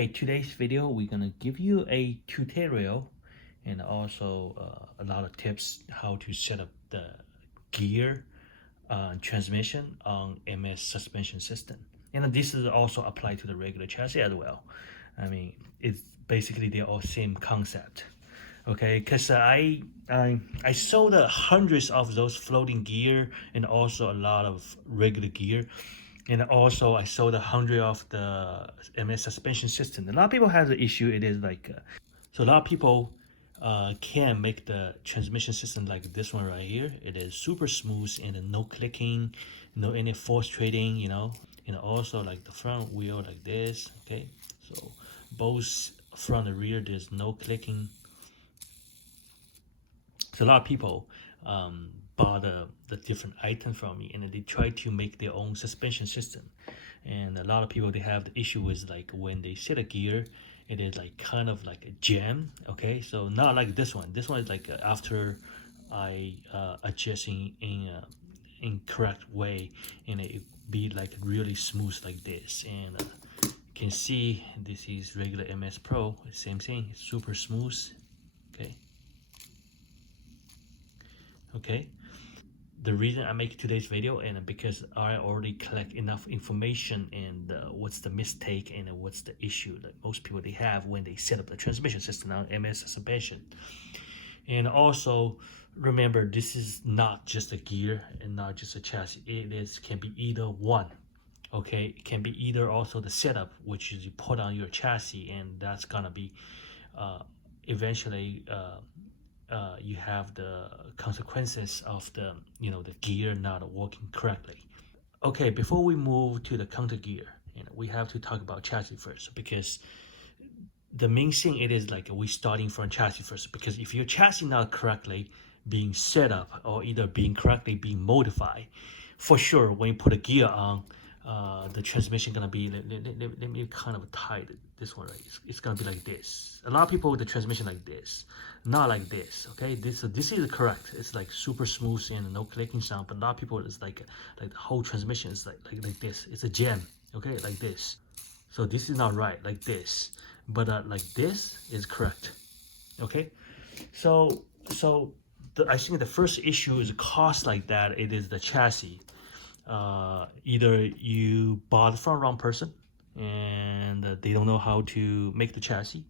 Okay, today's video we're gonna give you a tutorial and also a lot of tips how to set up the gear transmission on MS suspension system. And this is also applied to the regular chassis as well. I mean, it's basically they're all same concept. Okay, because I sold hundreds of those floating gear and also a lot of regular gear, and also I sold 100 of the MS suspension system. A lot of people have the issue. It is like so a lot of people can make the transmission system like this one right here. It is super smooth and no clicking, no any force trading, and also like the front wheel like this. Okay, so both front and rear there's no clicking. So a lot of people bought the different item from me and they try to make their own suspension system. And a lot of people, they have the issue with like when they set a gear, it is like kind of like a jam. Okay, so not like this one. This one is like after I adjusting in correct way, and it be like really smooth like this. And you can see this is regular MS Pro, same thing, it's super smooth. Okay, the reason I make today's video and because I already collect enough information and what's the mistake and what's the issue that most people they have when they set up the transmission system on MS suspension. And also remember, this is not just a gear and not just a chassis. It is can be either one. Okay, it can be either also the setup, which is you put on your chassis, and that's gonna be eventually you have the consequences of the the gear not working correctly. Okay, before we move to the counter gear, we have to talk about chassis first, because the main thing it is like we starting from chassis first, because if your chassis not correctly being set up or either being correctly being modified, for sure when you put a gear on, the transmission gonna be let me kind of tight this one, right? It's gonna be like this. A lot of people with the transmission like this, not like this. Okay, this is correct. It's like super smooth and no clicking sound. But a lot of people it's like the whole transmission is like this. It's a jam. Okay, like this. So this is not right, like this. But like this is correct. Okay, so I think the first issue is cost like that. It is the chassis. Either you bought from wrong person and they don't know how to make the chassis,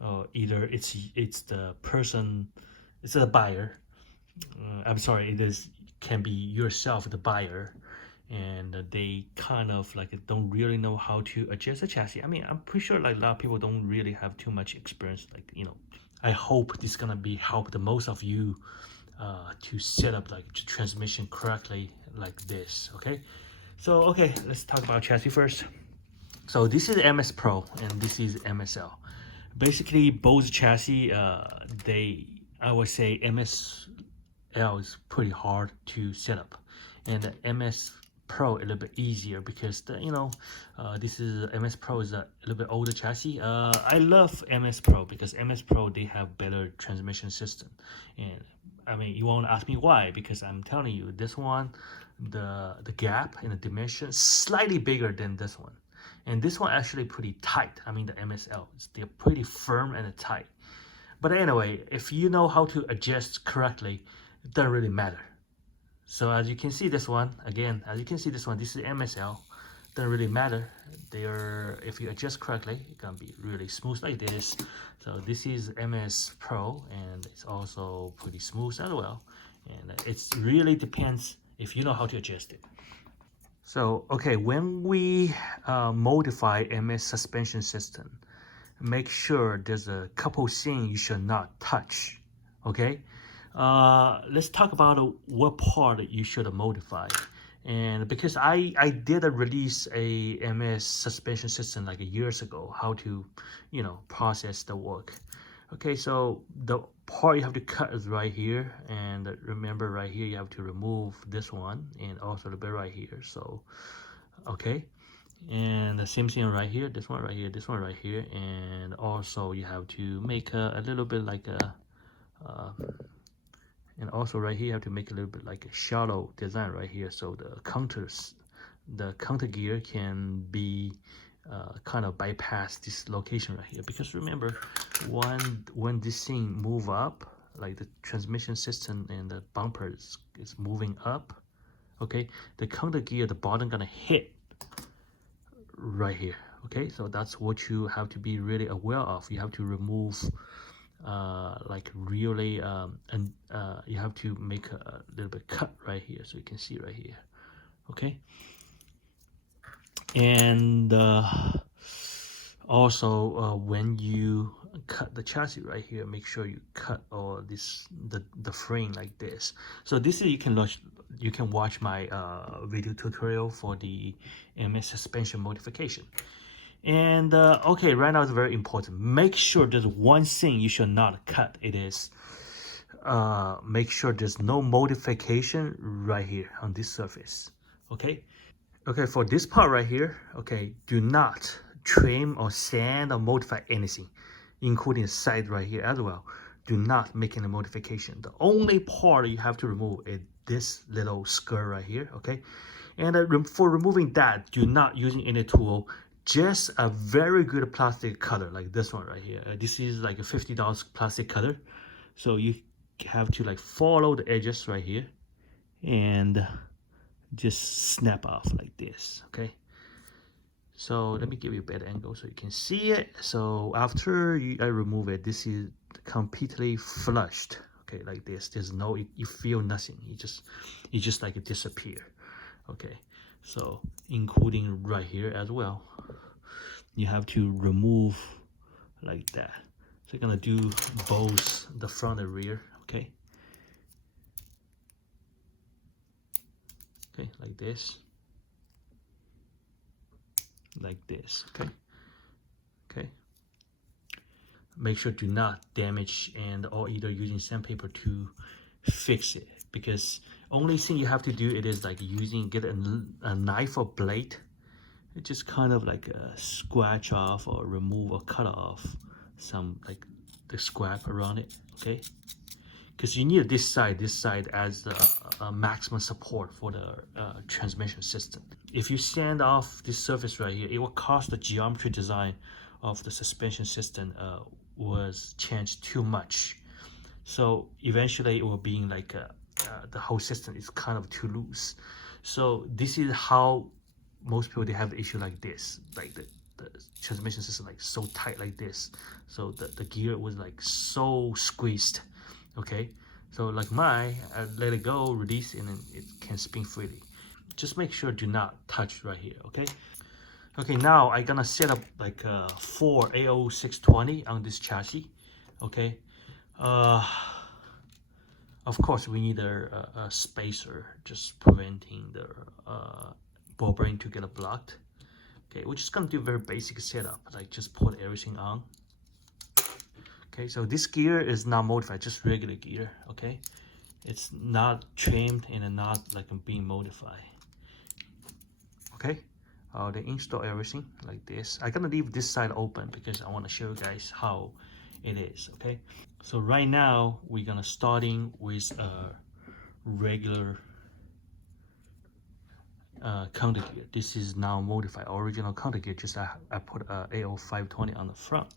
or either it's the person, it's the buyer. I'm sorry, it is can be yourself the buyer, and they kind of like don't really know how to adjust the chassis. I mean, I'm pretty sure like a lot of people don't really have too much experience, like I hope this is gonna be help the most of you to set up like transmission correctly like this. Okay, so okay, let's talk about chassis first. So this is MS Pro and this is MSL. Basically both chassis I would say MSL is pretty hard to set up, and the MS Pro a little bit easier because this is MS Pro is a little bit older chassis. I love MS Pro because MS Pro they have better transmission system. And I mean, you won't ask me why, because I'm telling you this one, the gap in the dimension slightly bigger than this one, and this one actually pretty tight. I mean the MSL, they're pretty firm and tight. But anyway, if you know how to adjust correctly, it doesn't really matter. So as you can see this one, again, as you can see this one, this is MSL. Doesn't really matter. If you adjust correctly, it's gonna be really smooth like this. So this is MS Pro, and it's also pretty smooth as well. And it really depends if you know how to adjust it. So okay, when we modify MS suspension system, make sure there's a couple things you should not touch. Okay, let's talk about what part you should modify. And because I did release a MS suspension system like years ago, how to process the work. Okay, so the part you have to cut is right here, and remember right here you have to remove this one and also the bit right here. So okay, and the same thing right here, this one right here, this one right here, and also you have to make a little bit like a and also right here you have to make a little bit like a shallow design right here, so the counter gear can be kind of bypass this location right here, because remember, when this thing move up, like the transmission system and the bumper is moving up, okay, the counter gear, the bottom gonna hit right here. Okay, so that's what you have to be really aware of. You have to remove like really and you have to make a little bit cut right here, so you can see right here. Okay, and also when you cut the chassis right here, make sure you cut all this the frame like this. So this is you can watch my video tutorial for the MS suspension modification. And okay, right now it's very important. Make sure there's one thing you should not cut. It is make sure there's no modification right here on this surface. Okay, for this part right here, okay, do not trim or sand or modify anything, including the side right here as well. Do not make any modification. The only part you have to remove is this little skirt right here. Okay, and for removing that, do not using any tool. Just a very good plastic cutter like this one right here. This is like a $50 plastic cutter, so you have to like follow the edges right here and just snap off like this. Okay, so let me give you a better angle so you can see it. So after I remove it, this is completely flushed. Okay, like this. There's no, you feel nothing. You just like it disappear. Okay, so including right here as well, you have to remove like that. So you're gonna do both the front and rear. Okay, like this, okay, make sure do not damage and or either using sandpaper to fix it, because only thing you have to do it is like get a knife or blade. It just kind of like scratch off or remove or cut off some like the scrap around it. Okay, because you need this side as the maximum support for the transmission system. If you sand off this surface right here, it will cause the geometry design of the suspension system was changed too much. So eventually it will be like the whole system is kind of too loose. So this is how most people, they have the issue like this, like the transmission system like so tight like this. So the gear was like so squeezed. Okay, so like mine, I let it go, release, and then it can spin freely. Just make sure do not touch right here. Okay, now I'm gonna set up like 4 AO620 on this chassis. Okay, of course we need a spacer, just preventing the ball bearing to get blocked. Okay, we're just gonna do a very basic setup, like just put everything on. Okay, so this gear is not modified, just regular gear. Okay, it's not trimmed and not like being modified. Okay, they install everything like this. I'm gonna leave this side open because I want to show you guys how it is. Okay, so right now we're gonna starting with a regular counter gear. This is now modified original counter gear, just I put a AO520 on the front.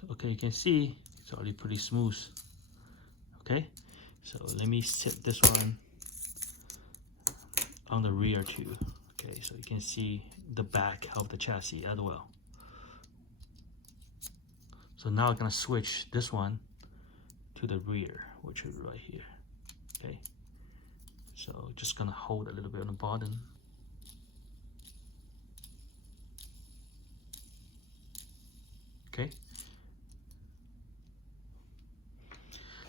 So, okay, you can see it's already pretty smooth. Okay, so let me set this one on the rear too. Okay, so you can see the back of the chassis as well. So now I'm gonna switch this one to the rear, which is right here. Okay, so just gonna hold a little bit on the bottom. Okay,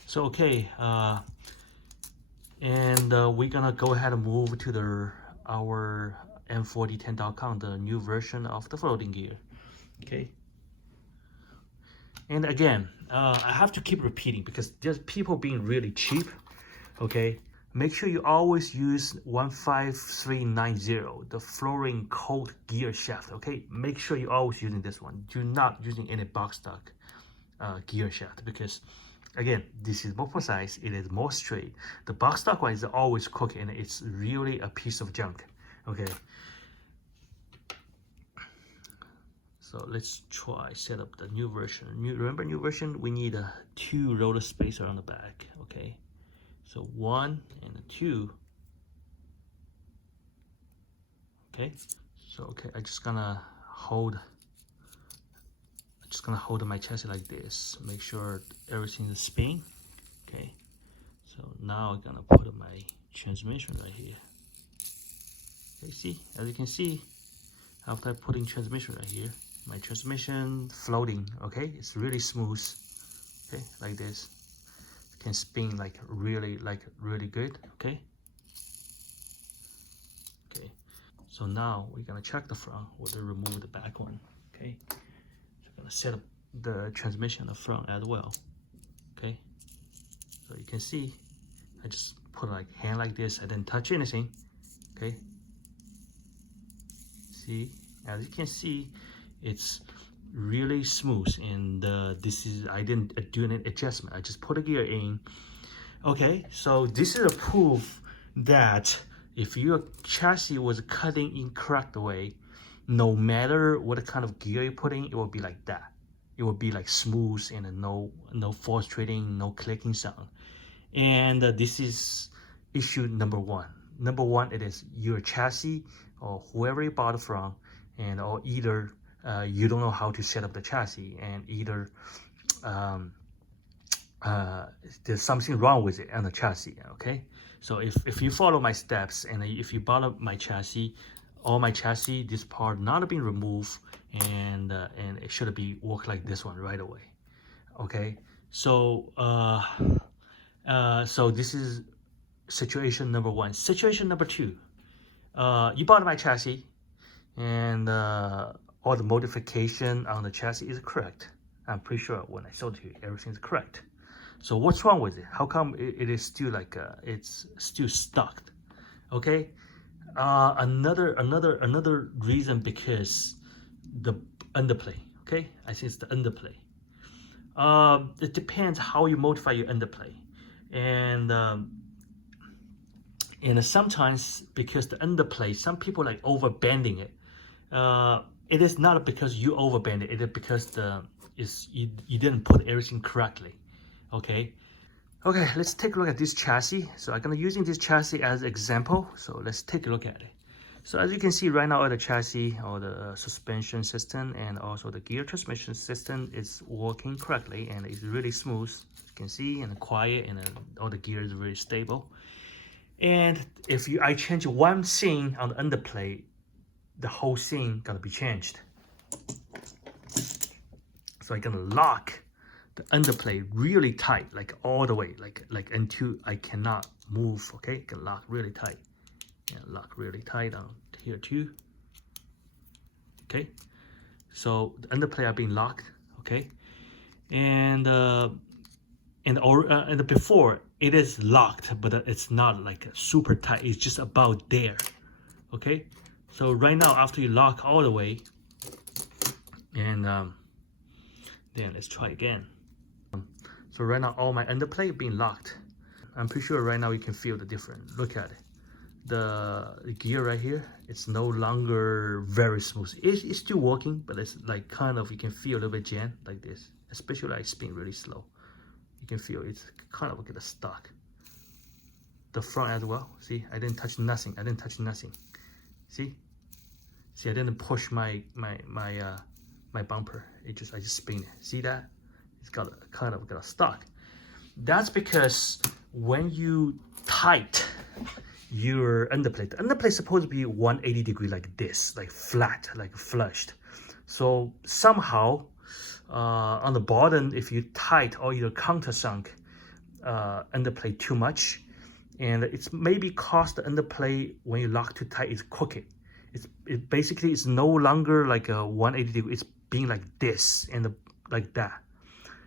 so okay, and we're gonna go ahead and move to our M4010.com, the new version of the floating gear. Okay, and again, I have to keep repeating because there's people being really cheap. Okay, make sure you always use 15390, the fluorine coat gear shaft. Okay, make sure you're always using this one. Do not using any box stock gear shaft, because again, this is more precise, it is more straight. The box stock one is always crooked and it's really a piece of junk. Okay, So let's try set up the new version. Remember new version, we need 2 roller spacer on the back. Okay, so 1 and 2. Okay, so okay, I'm just gonna hold my chassis like this, make sure everything is spinning. Okay, so now I'm gonna put my transmission right here. Okay, see, as you can see, after putting transmission right here, my transmission floating. Okay, it's really smooth. Okay, like this, can spin like really good. Okay, so now we're gonna check the front. We'll remove the back one. Okay, so I'm gonna set up the transmission in the front as well. Okay, so you can see I just put like hand like this. I didn't touch anything. Okay, see, as you can see, it's really smooth, and this is, I didn't do any adjustment. I just put a gear in. Okay, so this is a proof that if your chassis was cutting in correct way, no matter what kind of gear you put in, it will be like that. It will be like smooth and no frustrating, no clicking sound. And this is issue number 1. Number 1, it is your chassis or whoever you bought it from, and or either you don't know how to set up the chassis, and either there's something wrong with it on the chassis. Okay, so if you follow my steps, and if you bought my chassis, all my chassis, this part not being removed, and it should be work like this one right away. Okay, so so this is situation number 1. Situation number 2, you bought my chassis, and all the modification on the chassis is correct. I'm pretty sure when I sold it to you, everything's correct. So what's wrong with it? How come it is still like it's still stuck? Okay, another reason, because the underplay. Okay, I think it's the underplay. It depends how you modify your underplay, and sometimes because the underplay, some people like over bending it. It is not because you over bend it. It is because you didn't put everything correctly. Okay, let's take a look at this chassis. So I'm gonna using this chassis as example. So let's take a look at it. So as you can see right now, the chassis or the suspension system and also the gear transmission system is working correctly, and it's really smooth. You can see, and quiet, and all the gear is very stable. And if I change one thing on the underplay, the whole thing gonna be changed. So I'm gonna lock the underplay really tight, like all the way, like until I cannot move. Okay, can lock really tight, and lock really tight on here too. Okay, so the underplay are being locked. Okay, and before it is locked, but it's not like super tight. It's just about there. Okay, so right now after you lock all the way, and then let's try again. So right now all my underplay being locked. I'm pretty sure right now you can feel the difference. Look at it. The gear right here, it's no longer very smooth. It's still working, but it's like kind of, you can feel a little bit jam like this, especially like spin really slow. You can feel it's kind of get stuck. The front as well. See, I didn't touch nothing. See, I didn't push my bumper. I just spin it. See that? It's got kind of got stuck. That's because when you tight your underplate, the underplate is supposed to be 180 degree like this, like flat, like flushed. So somehow on the bottom, if you tight or either countersunk underplate too much, and it's maybe cause the underplate when you lock too tight is crooked. It basically is no longer like a 180 degree. It's being like this and like that.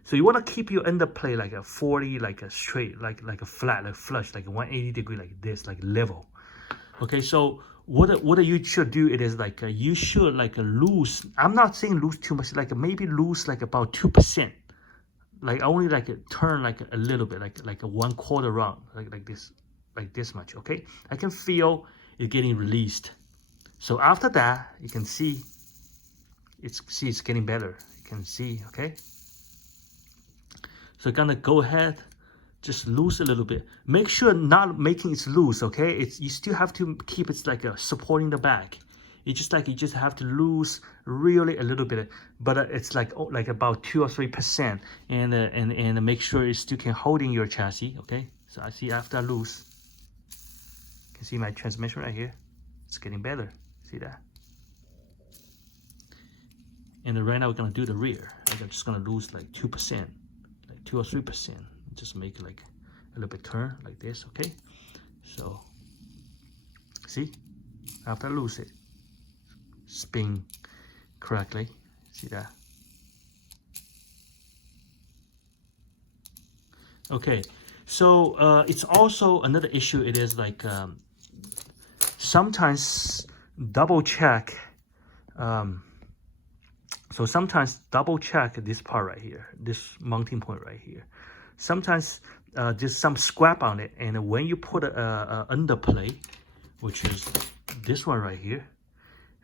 So you want to keep your underplate like a 40, like a straight, like a flat, like flush, like a 180 degree, like this, like level. Okay, so what you should do, it is like you should like lose. I'm not saying lose too much, like maybe lose like about 2%, like only like turn like a little bit, like a 1/4 round, like this much. Okay, I can feel it getting released. So after that, you can see it's getting better. You can see, okay? So gonna go ahead, just loose a little bit. Make sure not making it loose, okay? You still have to keep it like supporting the back. You just have to lose really a little bit, but it's like about 2 or 3%, and make sure it still can hold in your chassis, okay? So I see after I lose, you can see my transmission right here. It's getting better. See that? And right now we're gonna do the rear. I'm just gonna lose like 2%, like 2 or 3%. Just make like a little bit turn like this, okay? So see, after I lose it, spin correctly. See that? Okay, so it's also another issue. It is like sometimes double check. So sometimes double check this part right here, this mounting point right here. Sometimes there's some scrap on it, and when you put a underplay, which is this one right here,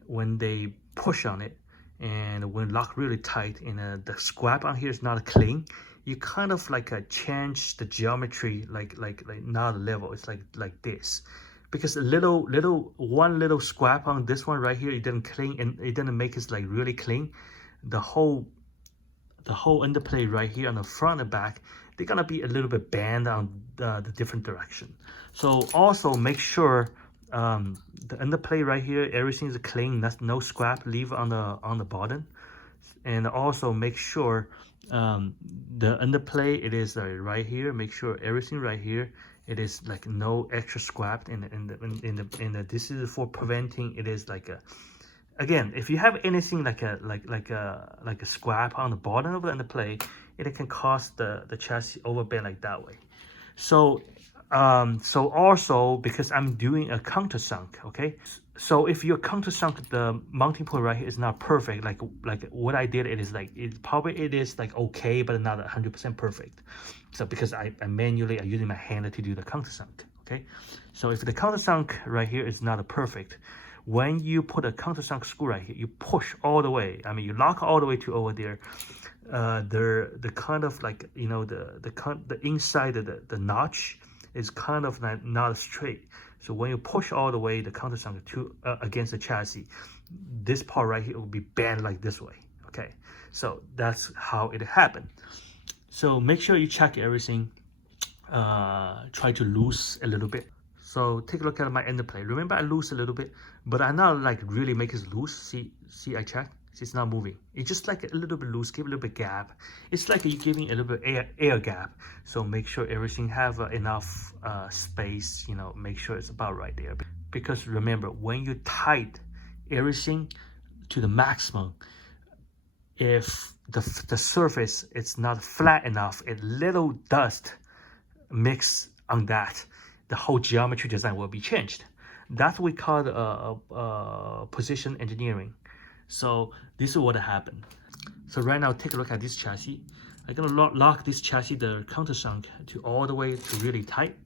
when they push on it and when lock really tight and the scrap on here is not clean, you kind of like change the geometry, like not level. It's like this, because one little scrap on this one right here, it didn't clean, and it didn't make it like really clean. The whole underplay right here on the front and back, they're gonna be a little bit bent on the different direction. So also make sure the underplay right here, everything is clean, no scrap, leave on the bottom. And also make sure the underplay, it is right here. Make sure everything right here, it is like no extra scrap, and this is for preventing. It is like a, again, if you have anything like a scrap on the bottom of the underplay, it can cause the chassis overbend like that way. So so also, because I'm doing a countersunk, okay? So if your countersunk, the mounting point right here is not perfect, like what I did, it is like, it is like okay, but not 100% perfect. So because I'm using my hand to do the countersunk, okay? So if the countersunk right here is not perfect, when you put a countersunk screw right here, you push all the way. I mean, you lock all the way to over there. The kind of like, you know, the inside of the notch is kind of not straight. So when you push all the way the countersunk to against the chassis, this part right here will be bent like this way. Okay, so that's how it happened. So make sure you check everything. Try to loose a little bit. So take a look at my underplay. Remember, I loose a little bit, but I not like really make it loose. See, I check. It's not moving. It's just like a little bit loose, give a little bit gap. It's like you're giving a little bit air gap. So make sure everything have enough space, you know, make sure it's about right there. Because remember, when you tight everything to the maximum, if the surface is not flat enough, a little dust mix on that, the whole geometry design will be changed. That's what we call position engineering. So this is what happened. So right now, take a look at this chassis. I'm gonna lock this chassis, the countersunk, to all the way to really tight.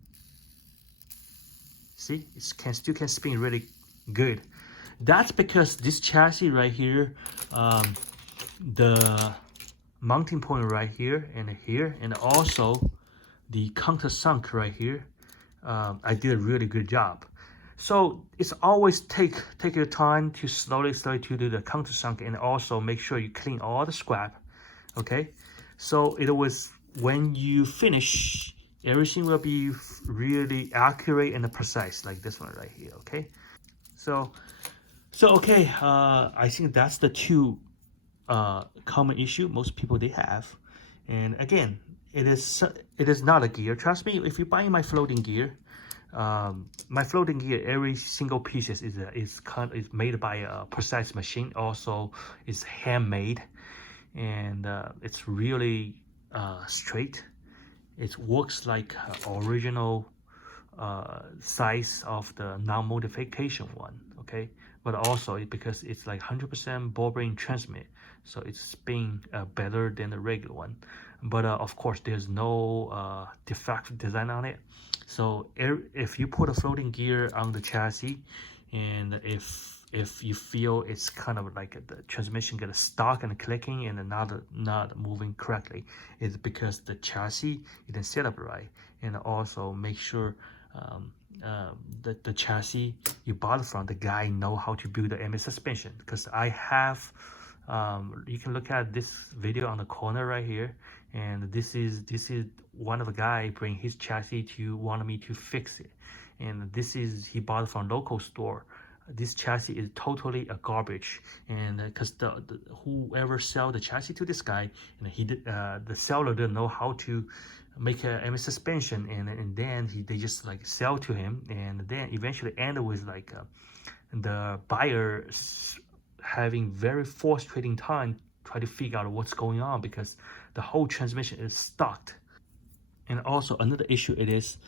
See, it still can spin really good. That's because this chassis right here, the mounting point right here, and also the countersunk right here, I did a really good job. So it's always take your time to slowly to do the countersunk, and also make sure you clean all the scrap. Okay, so it was, when you finish, everything will be really accurate and precise, like this one right here. Okay, so okay, I think that's the two common issue most people they have. And again, it is not a gear. Trust me, if you're buying my floating gear, every single piece is made by a precise machine. Also, it's handmade, and it's really straight. It works like original size of the non-modification one. Okay, but also because it's like 100% ball bearing transmit, so it's spin better than the regular one. But of course, there's no defect design on it. So if you put a floating gear on the chassis, and if if you feel it's kind of like the transmission gets stuck and clicking and not moving correctly, it's because the chassis isn't set up right. And also make sure that the chassis you bought from the guy know how to build the MS suspension. Because I have you can look at this video on the corner right here, and this is one of the guy bring his chassis to wanted me to fix it, and this is he bought it from local store. This chassis is totally a garbage, and because the whoever sell the chassis to this guy, and he did the seller didn't know how to make a MS suspension, and then they just like sell to him, and then eventually end with like the buyer having very frustrating time try to figure out what's going on because the whole transmission is stuck. And also another issue it is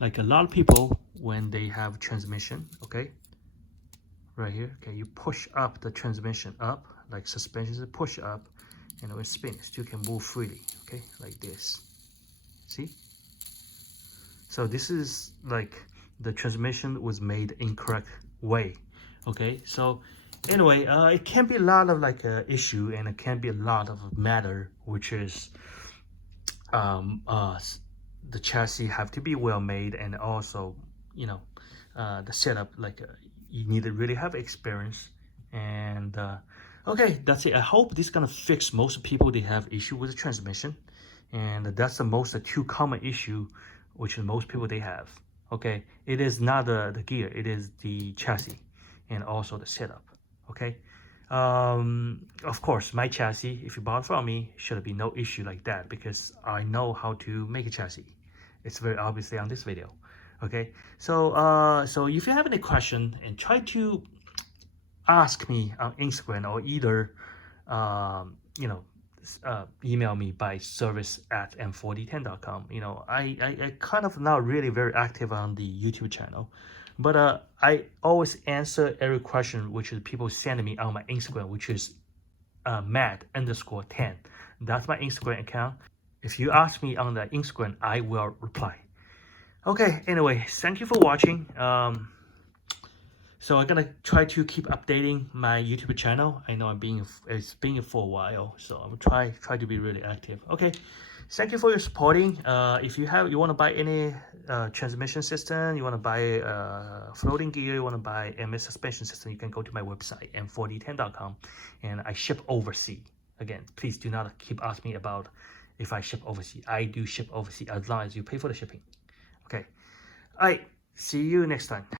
like a lot of people when they have transmission, okay, right here, okay, you push up the transmission up, like suspension is push up, and when spin, still can move freely, okay, like this. See? So this is like the transmission was made incorrect way, okay? So anyway, it can be a lot of like issue, and it can be a lot of matter, which is the chassis have to be well made, and also the setup like you need to really have experience. And okay, that's it. I hope this is gonna fix most people they have issue with the transmission, and that's the most two common issue which most people they have. Okay, it is not the gear, it is the chassis and also the setup. Okay, of course my chassis, if you bought from me, should be no issue like that because I know how to make a chassis. It's very obviously on this video. Okay, so so if you have any question, and try to ask me on Instagram, or either email me by service@m4d10.com. I kind of not really very active on the YouTube channel, but I always answer every question which is people send me on my Instagram, which is Matt_10. That's my Instagram account. If you ask me on the Instagram, I will reply. Okay, anyway, thank you for watching. So I'm gonna try to keep updating my YouTube channel. I know it's been for a while, so I'm gonna try to be really active. Okay, thank you for your supporting. If you want to buy any transmission system, you want to buy floating gear, you want to buy MS suspension system, you can go to my website m4d10.com, and I ship overseas. Again, please do not keep asking me about if I ship overseas. I do ship overseas as long as you pay for the shipping. Okay, all right, see you next time.